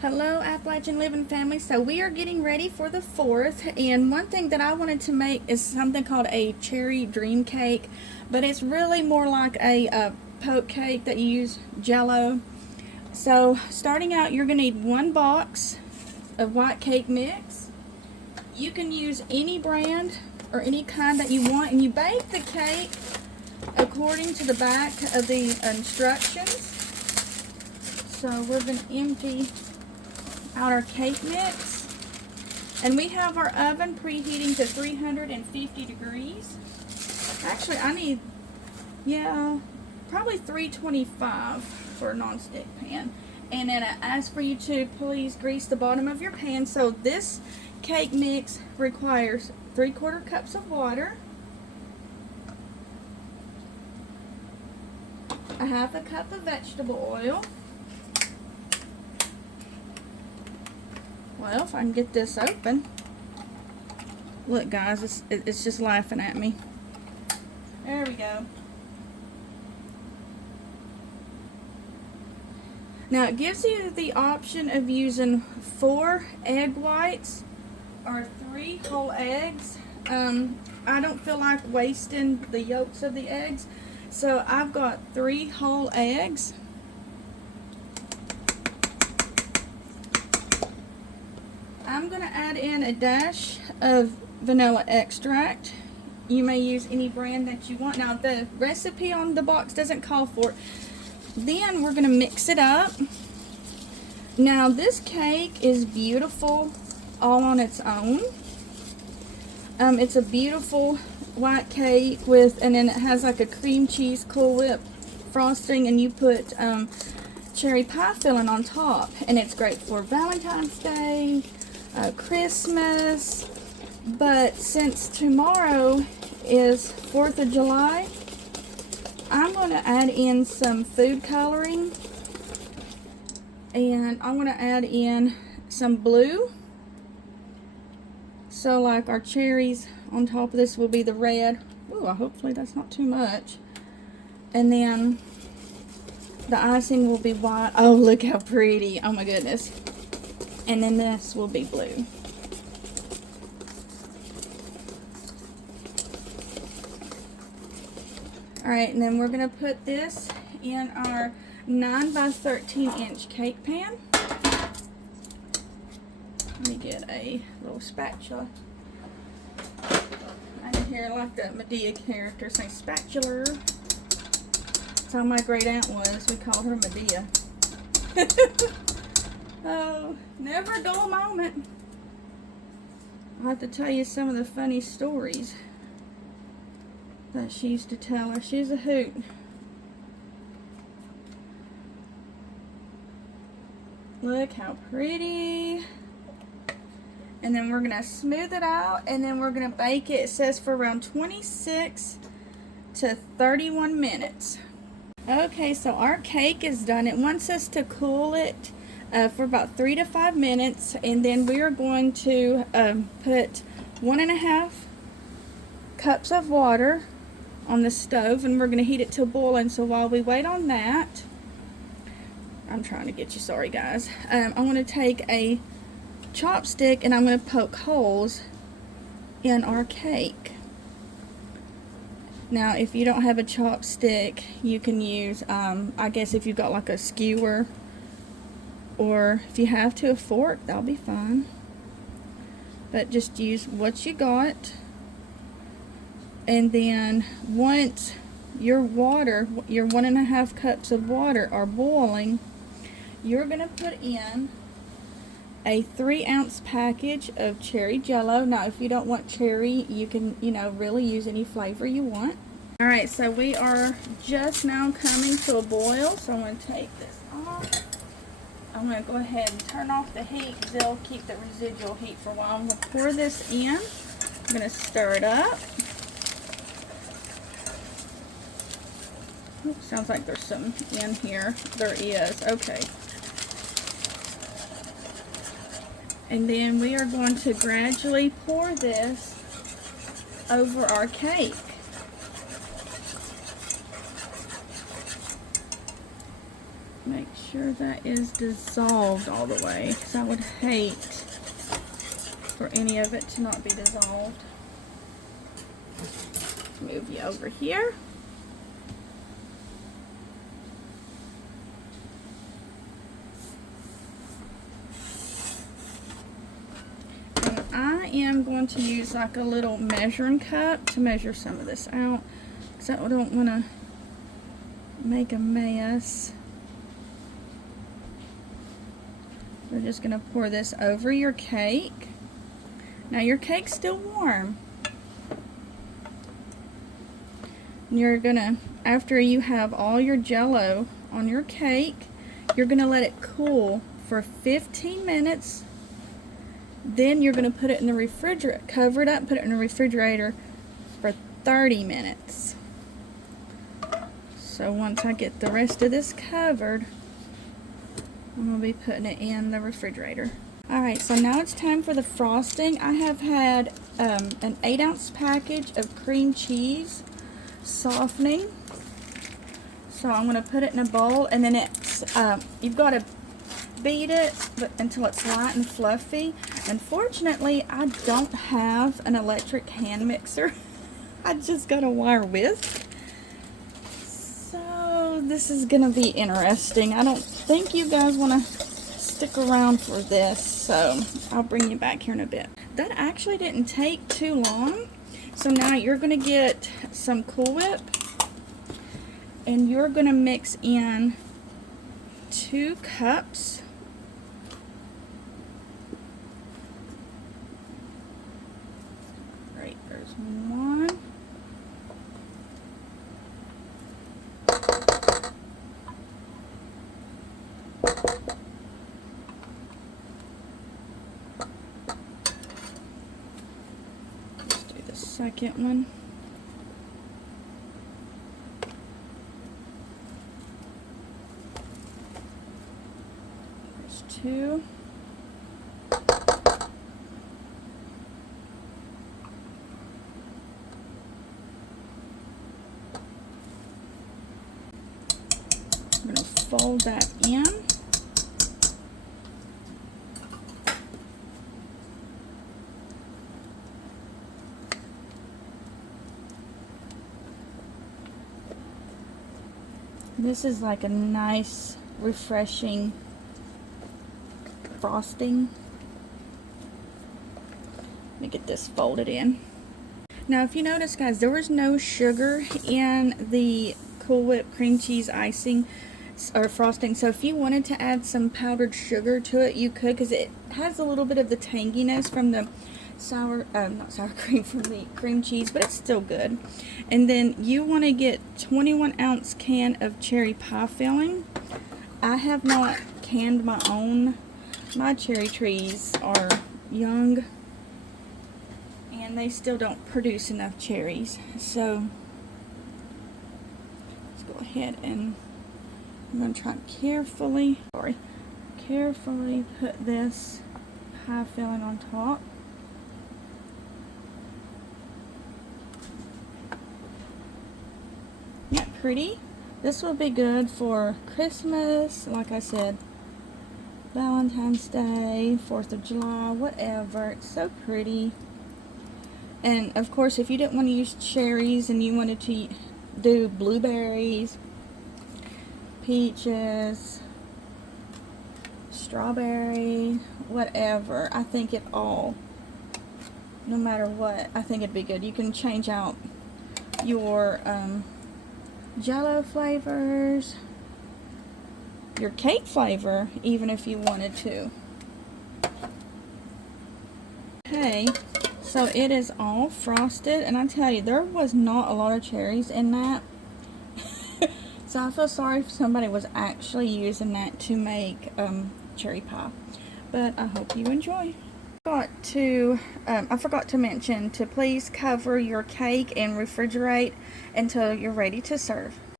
Hello Appalachian Living family. So we are getting ready for the 4th, and one thing that I wanted to make is something called a cherry dream cake, but it's really more like a poke cake that you use Jell-O. So starting out, you're going to need 1 box of white cake mix. You can use any brand or any kind that you want, and you bake the cake according to the back of the instructions. So we're going to empty out our cake mix, and we have our oven preheating to 350 degrees. Actually, I need probably 325 for a non-stick pan. And then I ask for you to please grease the bottom of your pan. So this cake mix requires 3/4 cups of water, a 1/2 cup of vegetable oil. Well, if I can get this open. Look guys, it's just laughing at me. There we go. Now it gives you the option of using 4 egg whites or 3 whole eggs. I don't feel like wasting the yolks of the eggs, so I've got 3 whole eggs. I'm going to add in a dash of vanilla extract. You may use any brand that you want. Now the recipe on the box doesn't call for it. Then we're going to mix it up. Now this cake is beautiful all on its own. It's a beautiful white cake and then it has like a cream cheese Cool Whip frosting, and you put cherry pie filling on top, and it's great for Valentine's Day, Christmas. But since tomorrow is 4th of July, I'm going to add in some food coloring, and I'm going to add in some blue. So like our cherries on top of this will be the red. Ooh, hopefully that's not too much. And then the icing will be white. Oh, look how pretty. Oh my goodness. And then this will be blue. Alright, and then we're going to put this in our 9 by 13 inch cake pan. Let me get a little spatula. I can hear like the Medea character say spatula. That's how my great aunt was. We called her Medea. Oh, never a dull moment. I'll have to tell you some of the funny stories that she used to tell her. She's a hoot. Look how pretty. And then we're going to smooth it out, and then we're going to bake it. It says for around 26 to 31 minutes. Okay, so our cake is done. It wants us to cool it for about 3 to 5 minutes, and then we are going to put 1.5 cups of water on the stove, and we're going to heat it to boiling. So while we wait on that, I'm trying to get you, sorry guys, I'm going to take a chopstick and I'm going to poke holes in our cake. Now if you don't have a chopstick, you can use I guess if you've got like a skewer, or if you have to, a fork, that'll be fine. But just use what you got. And then once your water, your 1.5 cups of water are boiling, you're going to put in a 3-ounce package of cherry Jell-O. Now if you don't want cherry, you can, really use any flavor you want. Alright, so we are just now coming to a boil, so I'm going to take this off. I'm going to go ahead and turn off the heat because it'll keep the residual heat for a while. I'm going to pour this in. I'm going to stir it up. Oops, sounds like there's some in here. There is. Okay. And then we are going to gradually pour this over our cake. Make sure that is dissolved all the way, because I would hate for any of it to not be dissolved. Move you over here. And I am going to use like a little measuring cup to measure some of this out, because I don't want to make a mess. We're just going to pour this over your cake. Now your cake's still warm. And you're going to, after you have all your Jell-O on your cake, you're going to let it cool for 15 minutes. Then you're going to put it in the refrigerator, cover it up, put it in the refrigerator for 30 minutes. So once I get the rest of this covered, I'm going to be putting it in the refrigerator. Alright, so now it's time for the frosting. I have had an 8-ounce package of cream cheese softening. So I'm going to put it in a bowl, and then it's you've got to beat it until it's light and fluffy. Unfortunately, I don't have an electric hand mixer. I just got a wire whisk. So this is going to be interesting. I don't think you guys want to stick around for this, so I'll bring you back here in a bit. That actually didn't take too long. So now you're going to get some Cool Whip, and you're going to mix in 2 cups. Right, there's 1. Let's do the second one. There's 2. I'm going to fold that in. This is like a nice, refreshing frosting. Let me get this folded in. Now, if you notice, guys, there was no sugar in the Cool Whip cream cheese icing or frosting. So if you wanted to add some powdered sugar to it, you could, because it has a little bit of the tanginess from the not sour cream, from the cream cheese, but it's still good. And then you want to get 21-ounce can of cherry pie filling. I have not canned my own. My cherry trees are young, and they still don't produce enough cherries. So let's go ahead and I'm going to try carefully put this pie filling on top. Isn't that pretty? This will be good for Christmas, like I said, Valentine's Day, 4th of July, whatever. It's so pretty. And of course, if you didn't want to use cherries and you wanted to do blueberries, peaches, strawberry, whatever, I think it all, no matter what, I think it'd be good. You can change out your Jell-O flavors, your cake flavor, even if you wanted to. Okay, so it is all frosted, and I tell you, there was not a lot of cherries in that. So I feel sorry if somebody was actually using that to make cherry pie. But I hope you enjoy. I forgot to mention to please cover your cake and refrigerate until you're ready to serve.